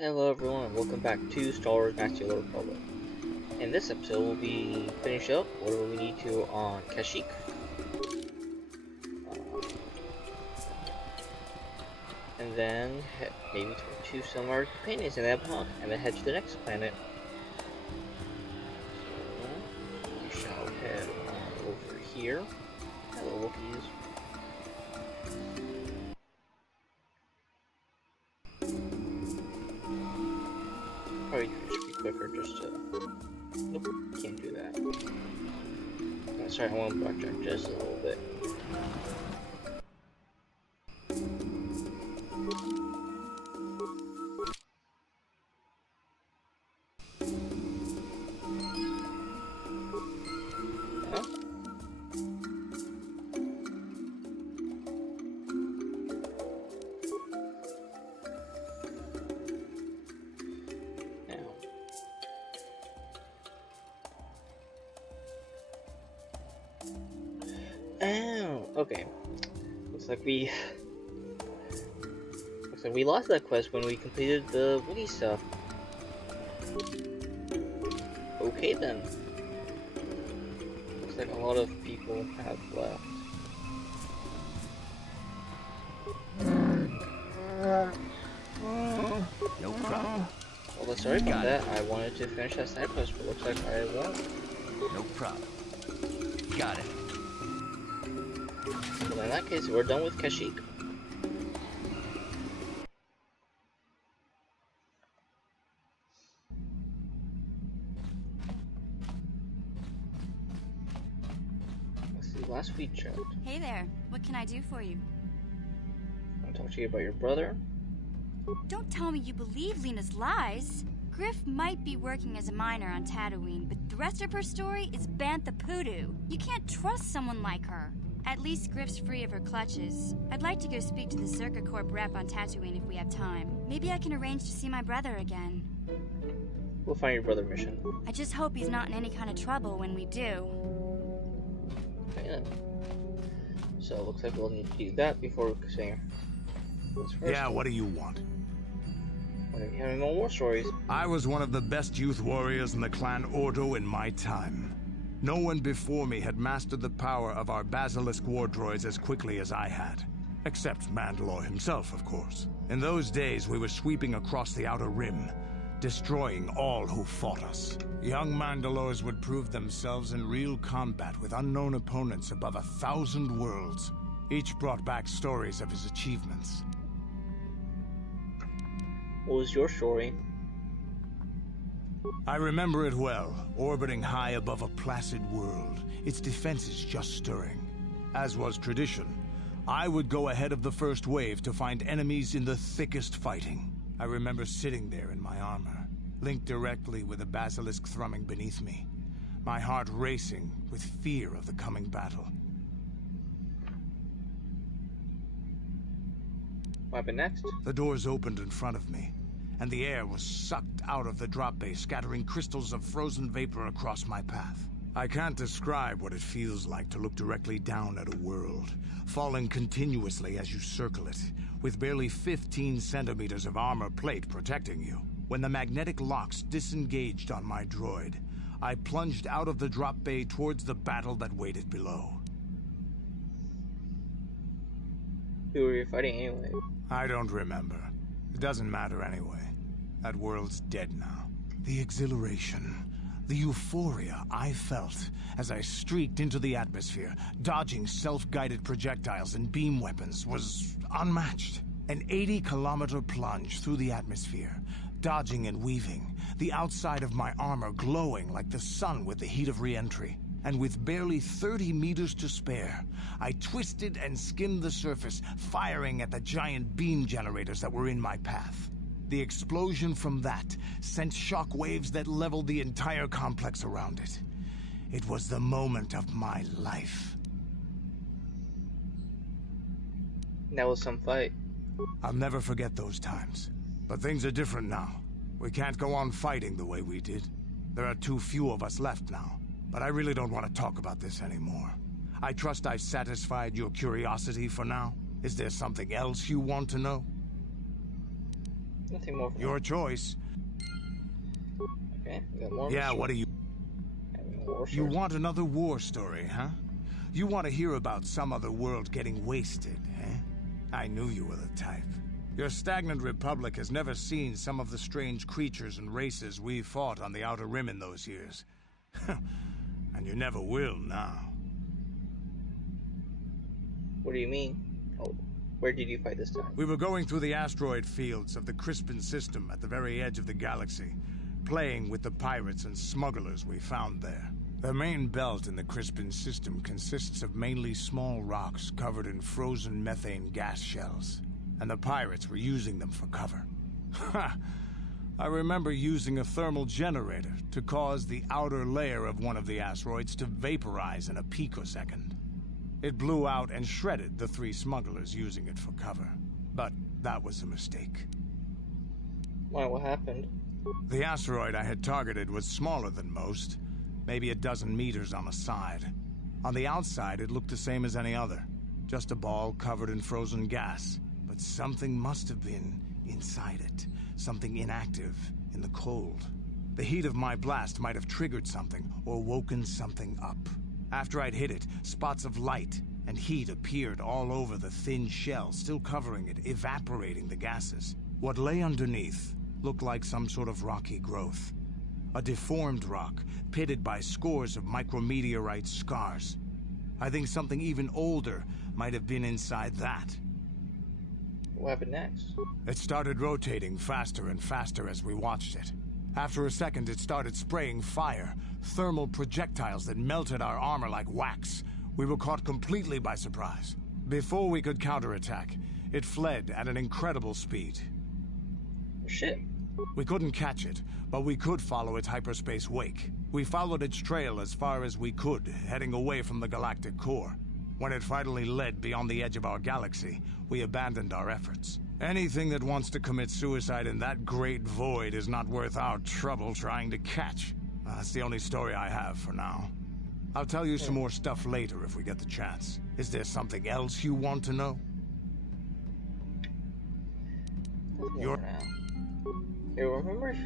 Hello everyone, welcome back to Star Wars Knights of the Old Republic. In this episode, we'll be finishing up where we need to on Kashyyyk. And then maybe talk to some of our companions in that block, and then head to the next planet. So, we shall head on over here. Hello Wookiees. Probably should be quicker just to... Nope, can't do that. Sorry, I want to backtrack just a little bit. Oh, okay. Looks like we lost that quest when we completed the Wookiee stuff. Okay then. Looks like a lot of people have left. No problem. Well, sorry about that. I wanted to finish that side quest, but looks like I won't. No problem. Got it. Well, in that case, we're done with Kashyyyk. Let's see, last we checked. Hey there, what can I do for you? I'll talk to you about your brother. Don't tell me you believe Lena's lies. Griff might be working as a miner on Tatooine, but the rest of her story is Bantha Poodoo. You can't trust someone like her. At least Griff's free of her clutches. I'd like to go speak to the Circa Corp rep on Tatooine if we have time. Maybe I can arrange to see my brother again. We'll find your brother mission. I just hope he's not in any kind of trouble when we do. Okay then. So it looks like we'll need to do that before we say. Yeah, what do you want? When are you having more war stories? I was one of the best youth warriors in the clan Ordo in my time. No one before me had mastered the power of our basilisk war droids as quickly as I had. Except Mandalore himself, of course. In those days, we were sweeping across the Outer Rim, destroying all who fought us. Young Mandalores would prove themselves in real combat with unknown opponents above 1,000 worlds. Each brought back stories of his achievements. What was your story? I remember it well, orbiting high above a placid world, its defenses just stirring. As was tradition, I would go ahead of the first wave to find enemies in the thickest fighting. I remember sitting there in my armor, linked directly with a basilisk thrumming beneath me, my heart racing with fear of the coming battle. What happened next? The doors opened in front of me, and the air was sucked out of the drop bay, scattering crystals of frozen vapor across my path. I can't describe what it feels like to look directly down at a world, falling continuously as you circle it, with barely 15 centimeters of armor plate protecting you. When the magnetic locks disengaged on my droid, I plunged out of the drop bay towards the battle that waited below. Who were you fighting anyway? I don't remember. It doesn't matter anyway. That world's dead now. The exhilaration, the euphoria I felt as I streaked into the atmosphere, dodging self-guided projectiles and beam weapons, was unmatched. An 80-kilometer plunge through the atmosphere, dodging and weaving, the outside of my armor glowing like the sun with the heat of re-entry. And with barely 30 meters to spare, I twisted and skimmed the surface, firing at the giant beam generators that were in my path. The explosion from that sent shock waves that leveled the entire complex around it. It was the moment of my life. That was some fight. I'll never forget those times. But things are different now. We can't go on fighting the way we did. There are too few of us left now. But I really don't want to talk about this anymore. I trust I've satisfied your curiosity for now. Is there something else you want to know? Nothing more. Your choice. Okay, we got more. Yeah, what do you... You want another war story, huh? You want to hear about some other world getting wasted, eh? I knew you were the type. Your stagnant republic has never seen some of the strange creatures and races we fought on the Outer Rim in those years. And you never will now. What do you mean? Oh, where did you fight this time? We were going through the asteroid fields of the Crispin system at the very edge of the galaxy, playing with the pirates and smugglers we found there. The main belt in the Crispin system consists of mainly small rocks covered in frozen methane gas shells, and the pirates were using them for cover. Ha! I remember using a thermal generator to cause the outer layer of one of the asteroids to vaporize in a picosecond. It blew out and shredded the 3 smugglers using it for cover. But that was a mistake. Why, what happened? The asteroid I had targeted was smaller than most, maybe a dozen meters on a side. On the outside, it looked the same as any other, just a ball covered in frozen gas. But something must have been inside it, something inactive, in the cold. The heat of my blast might have triggered something, or woken something up. After I'd hit it, spots of light and heat appeared all over the thin shell, still covering it, evaporating the gases. What lay underneath looked like some sort of rocky growth. A deformed rock, pitted by scores of micrometeorite scars. I think something even older might have been inside that. What happened next? It started rotating faster and faster as we watched it. After a second, it started spraying fire, thermal projectiles that melted our armor like wax. We were caught completely by surprise. Before we could counterattack, it fled at an incredible speed. Shit. We couldn't catch it, but we could follow its hyperspace wake. We followed its trail as far as we could, heading away from the galactic core. When it finally led beyond the edge of our galaxy, we abandoned our efforts. Anything that wants to commit suicide in that great void is not worth our trouble trying to catch. That's the only story I have for now. I'll tell you some more stuff later if we get the chance. Is there something else you want to know? Hey, remember,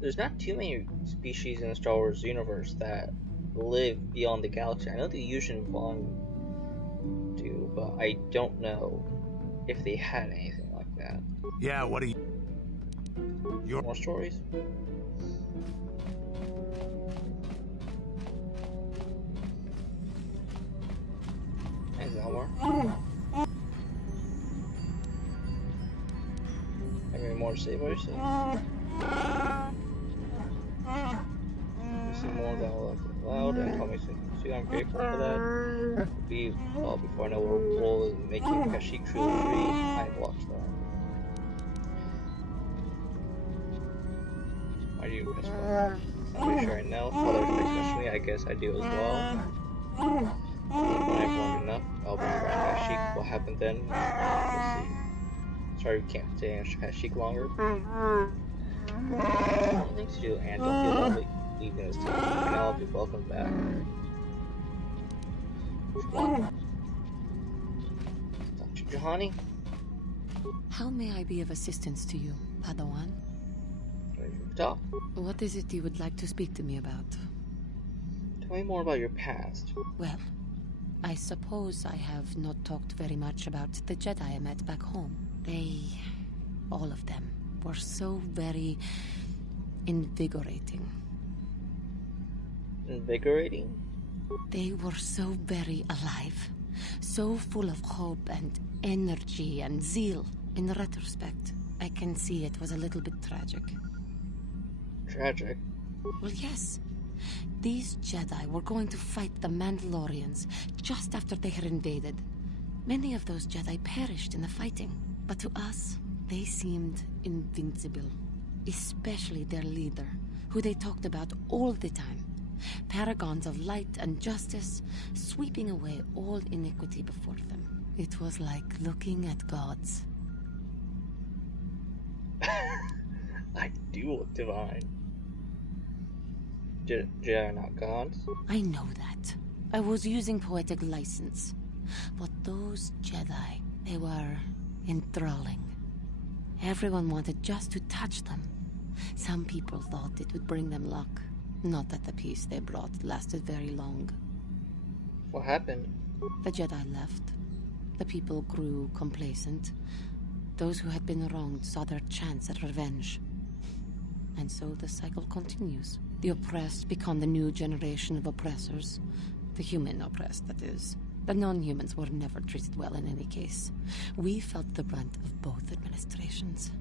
there's not too many species in the Star Wars universe that live beyond the galaxy. I know the Yuuzhan Vong do, but I don't know if they had anything like that. Yeah, what do you... More stories? Is that more? Any more to say about yourself? You see more than loud and tell me soon. I'm grateful for that. Before I know what role is making Kashyyyk truly free, I watch that. Why do you press one? I'm pretty sure I know. Father expects me, I guess I do as well. When I've learned enough, I'll bring back Kashyyyk. What happened then? We'll see. Sorry we can't stay in Kashyyyk longer. Thanks to you, and don't feel lonely leaving this time. And I'll be welcome back. Dr. Juhani? How may I be of assistance to you, Padawan? Ready for the talk? What is it you would like to speak to me about? Tell me more about your past. Well, I suppose I have not talked very much about the Jedi I met back home. They, all of them, were so very invigorating. Invigorating? They were so very alive, so full of hope and energy and zeal. In retrospect, I can see it was a little bit tragic. Tragic? Well, yes. These Jedi were going to fight the Mandalorians just after they had invaded. Many of those Jedi perished in the fighting, but to us, they seemed invincible. Especially their leader, who they talked about all the time. Paragons of light and justice, sweeping away all iniquity before them. It was like looking at gods. I do look divine. Jedi are not gods? I know that. I was using poetic license. But those Jedi, they were enthralling. Everyone wanted just to touch them. Some people thought it would bring them luck. Not that the peace they brought lasted very long. What happened? The Jedi left. The people grew complacent. Those who had been wronged saw their chance at revenge. And so the cycle continues. The oppressed become the new generation of oppressors. The human oppressed, that is. The non-humans were never treated well in any case. We felt the brunt of both administrations.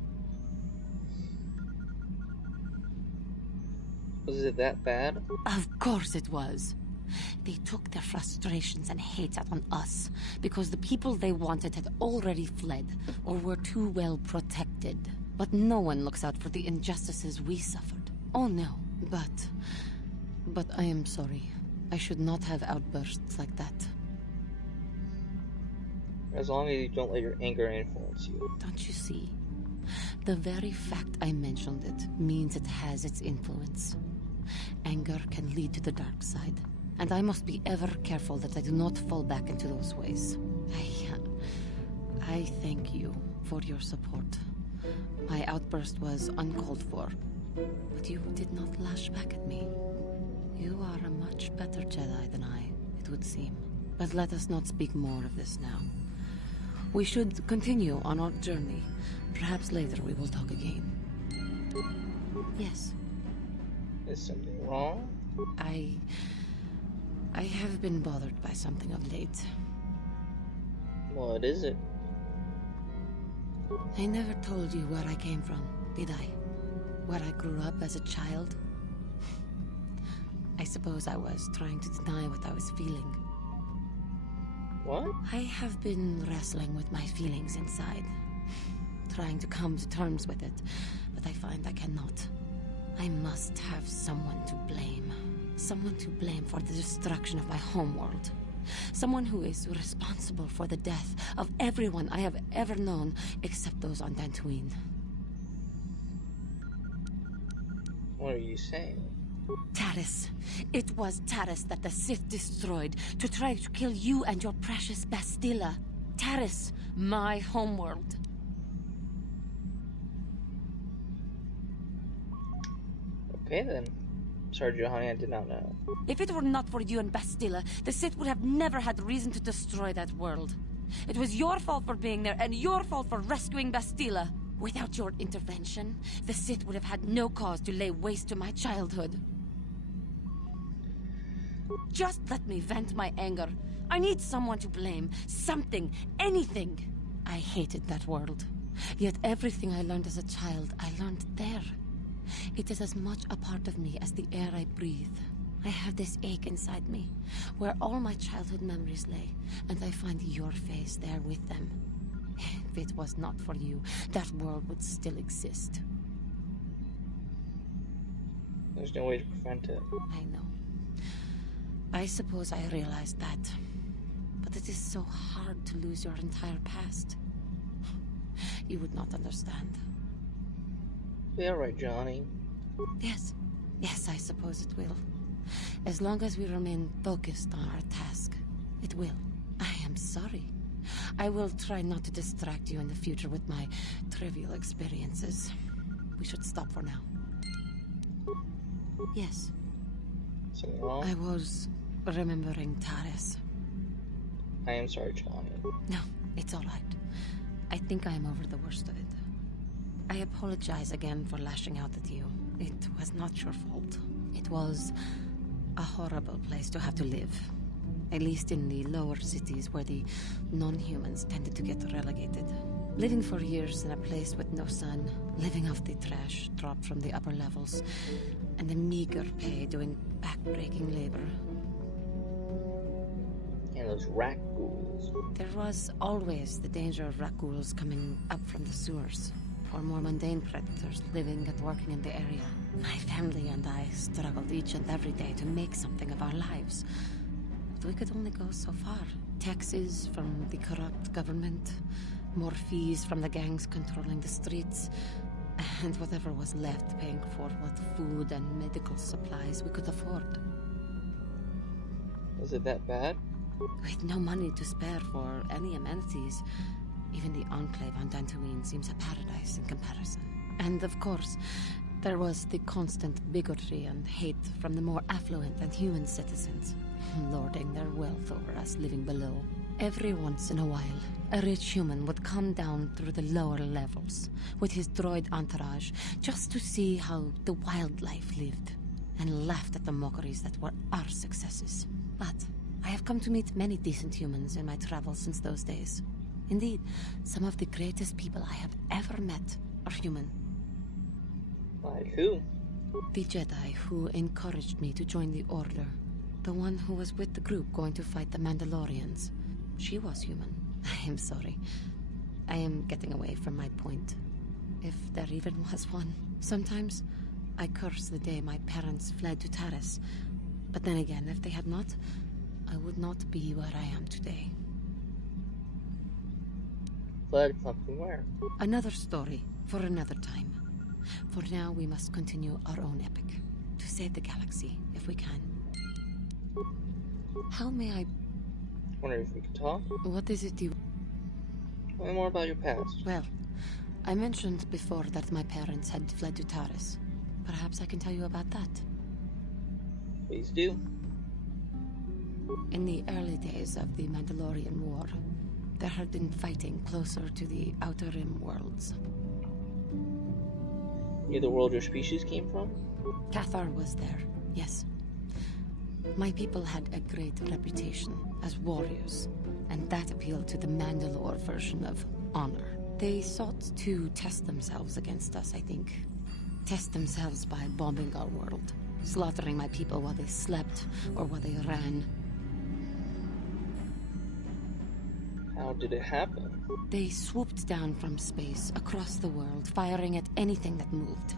Was it that bad? Of course it was. They took their frustrations and hates out on us because the people they wanted had already fled or were too well protected. But no one looks out for the injustices we suffered. Oh no, but I am sorry. I should not have outbursts like that. As long as you don't let your anger influence you. Don't you see? The very fact I mentioned it means it has its influence. Anger can lead to the dark side, and I must be ever careful that I do not fall back into those ways. I thank you for your support. My outburst was uncalled for, but you did not lash back at me. You are a much better Jedi than I, it would seem. But let us not speak more of this now. We should continue on our journey. Perhaps later we will talk again. Yes. Is something wrong? I have been bothered by something of late. What is it? I never told you where I came from, did I? Where I grew up as a child? I suppose I was trying to deny what I was feeling. What? I have been wrestling with my feelings inside. Trying to come to terms with it, but I find I cannot. I must have someone to blame. Someone to blame for the destruction of my homeworld. Someone who is responsible for the death of everyone I have ever known, except those on Dantooine. What are you saying? Taris. It was Taris that the Sith destroyed to try to kill you and your precious Bastilla. Taris, my homeworld. Okay then. Sorry, Juhani, I did not know. If it were not for you and Bastilla, the Sith would have never had reason to destroy that world. It was your fault for being there, and your fault for rescuing Bastilla. Without your intervention, the Sith would have had no cause to lay waste to my childhood. Just let me vent my anger. I need someone to blame. Something. Anything. I hated that world. Yet everything I learned as a child, I learned there. It is as much a part of me as the air I breathe. I have this ache inside me, where all my childhood memories lay, and I find your face there with them. If it was not for you, that world would still exist. There's no way to prevent it. I know. I suppose I realized that. But it is so hard to lose your entire past. You would not understand. Be alright, Johnny. Yes. Yes, I suppose it will. As long as we remain focused on our task, it will. I am sorry. I will try not to distract you in the future with my trivial experiences. We should stop for now. Yes. Something wrong? I was remembering Taris. I am sorry, Johnny. No, it's all right. I think I am over the worst of it. I apologize again for lashing out at you. It was not your fault. It was a horrible place to have to live. At least in the lower cities where the non-humans tended to get relegated. Living for years in a place with no sun, living off the trash dropped from the upper levels, and a meager pay doing back-breaking labor. And those rat ghouls. There was always the danger of rat ghouls coming up from the sewers, or more mundane predators living and working in the area. My family and I struggled each and every day to make something of our lives. But we could only go so far. Taxes from the corrupt government, more fees from the gangs controlling the streets, and whatever was left paying for what food and medical supplies we could afford. Was it that bad? With no money to spare for any amenities, Even the Enclave on Dantooine seems a paradise in comparison. And of course, there was the constant bigotry and hate from the more affluent and human citizens, lording their wealth over us living below. Every once in a while, a rich human would come down through the lower levels with his droid entourage just to see how the wildlife lived, and laughed at the mockeries that were our successes. But I have come to meet many decent humans in my travels since those days. Indeed, some of the greatest people I have ever met are human. Like who? The Jedi who encouraged me to join the Order. The one who was with the group going to fight the Mandalorians. She was human. I am sorry. I am getting away from my point. If there even was one. Sometimes I curse the day my parents fled to Taris. But then again, if they had not, I would not be where I am today. Fled from where? Another story for another time. For now, we must continue our own epic. To save the galaxy, if we can. How may I... Wonder if we could talk? What is it you... Tell me more about your past. Well, I mentioned before that my parents had fled to Taris. Perhaps I can tell you about that. Please do. In the early days of the Mandalorian War, there had been fighting closer to the Outer Rim worlds. Near the world your species came from? Cathar was there, yes. My people had a great reputation as warriors, and that appealed to the Mandalore version of honor. They sought to test themselves against us, I think. Test themselves by bombing our world, slaughtering my people while they slept or while they ran. How did it happen? They swooped down from space across the world, firing at anything that moved.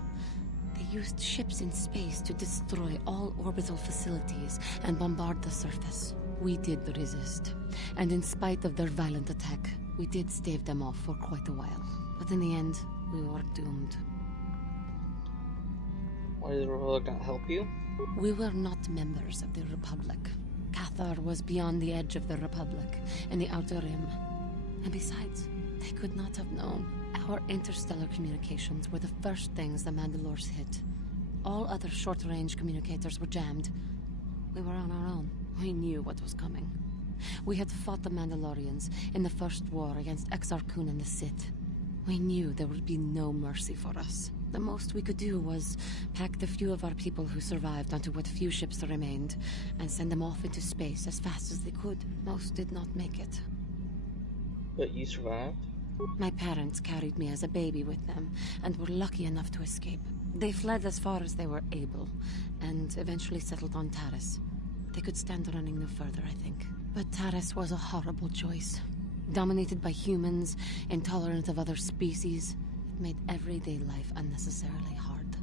They used ships in space to destroy all orbital facilities and bombard the surface. We did resist, and in spite of their violent attack, we did stave them off for quite a while. But in the end, we were doomed. Why did the Republic not help you? We were not members of the Republic. Cathar was beyond the edge of the Republic, in the Outer Rim. And besides, they could not have known. Our interstellar communications were the first things the Mandalores hit. All other short-range communicators were jammed. We were on our own. We knew what was coming. We had fought the Mandalorians in the first war against Exar Kun and the Sith. We knew there would be no mercy for us. The most we could do was pack the few of our people who survived onto what few ships remained and send them off into space as fast as they could. Most did not make it. But you survived? My parents carried me as a baby with them and were lucky enough to escape. They fled as far as they were able and eventually settled on Taris. They could stand running no further, I think. But Taris was a horrible choice. Dominated by humans, intolerant of other species, it made everyday life unnecessarily hard.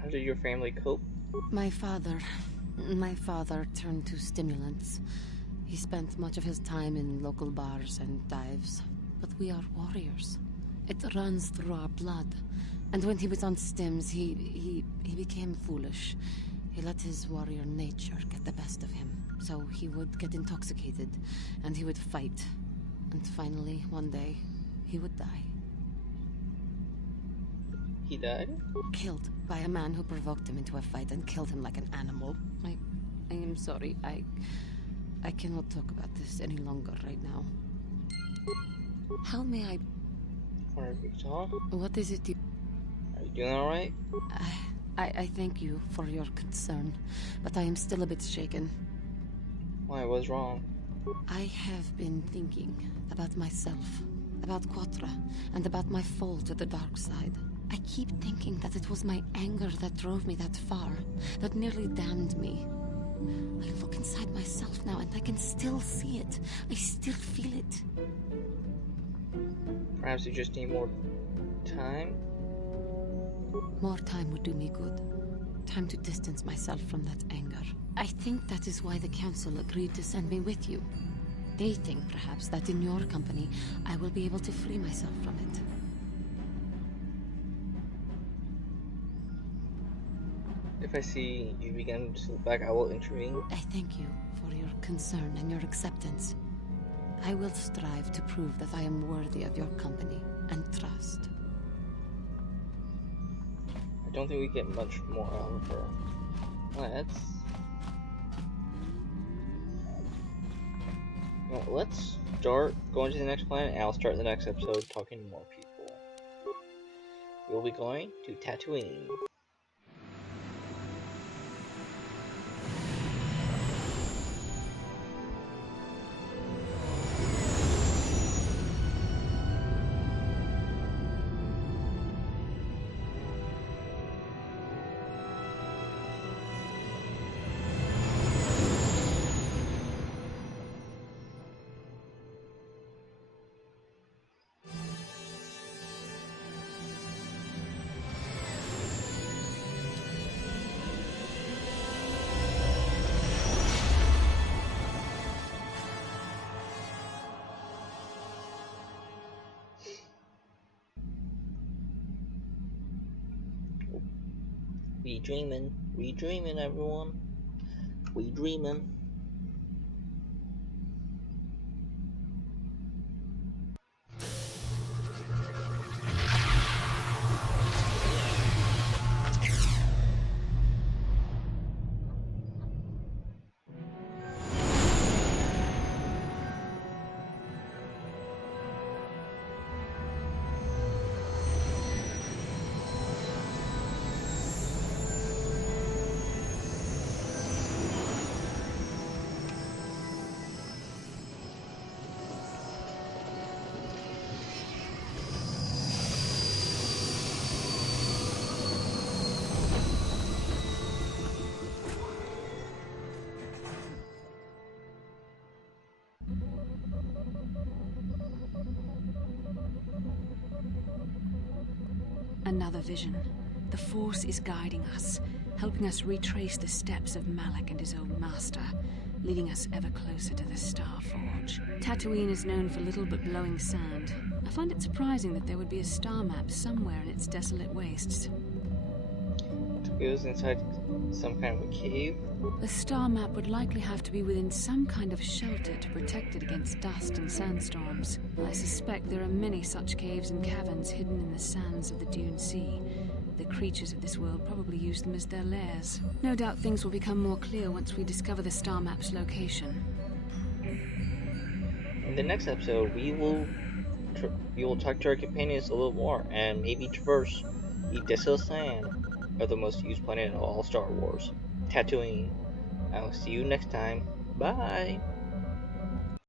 How did your family cope? My father turned to stimulants. He spent much of his time in local bars and dives. But we are warriors. It runs through our blood. And when he was on stims, he became foolish. He let his warrior nature get the best of him. So he would get intoxicated, and he would fight. And finally, one day, he would die. He died? Killed by a man who provoked him into a fight and killed him like an animal. I am sorry. I cannot talk about this any longer right now. How may I... Wonder if we could talk? What is it you... Are you doing alright? I thank you for your concern, but I am still a bit shaken. Why, what's wrong? I have been thinking about myself, about Quattro, and about my fall to the dark side. I keep thinking that it was my anger that drove me that far, that nearly damned me. I look inside myself now and I can still see it. I still feel it. Perhaps you just need more time? More time would do me good. Time to distance myself from that anger. I think that is why the Council agreed to send me with you. They think, perhaps, that in your company, I will be able to free myself from it. If I see you begin to slip back, I will intervene. I thank you for your concern and your acceptance. I will strive to prove that I am worthy of your company and trust. I don't think we get much more out of her. Let's start going to the next planet, and I'll start the next episode talking to more people. We'll be going to Tatooine. We dreaming, everyone. We dreaming. Another vision. The Force is guiding us, helping us retrace the steps of Malak and his old master, leading us ever closer to the Star Forge. Tatooine is known for little but blowing sand. I find it surprising that there would be a star map somewhere in its desolate wastes. It was inside some kind of a cave. The star map would likely have to be within some kind of shelter to protect it against dust and sandstorms. I suspect there are many such caves and caverns hidden in the sands of the Dune Sea. The creatures of this world probably use them as their lairs. No doubt things will become more clear once we discover the star map's location. In the next episode, we will talk to our companions a little more, and maybe traverse the desolate sand of the most used planet in all Star Wars, Tatooine. I will see you next time. Bye!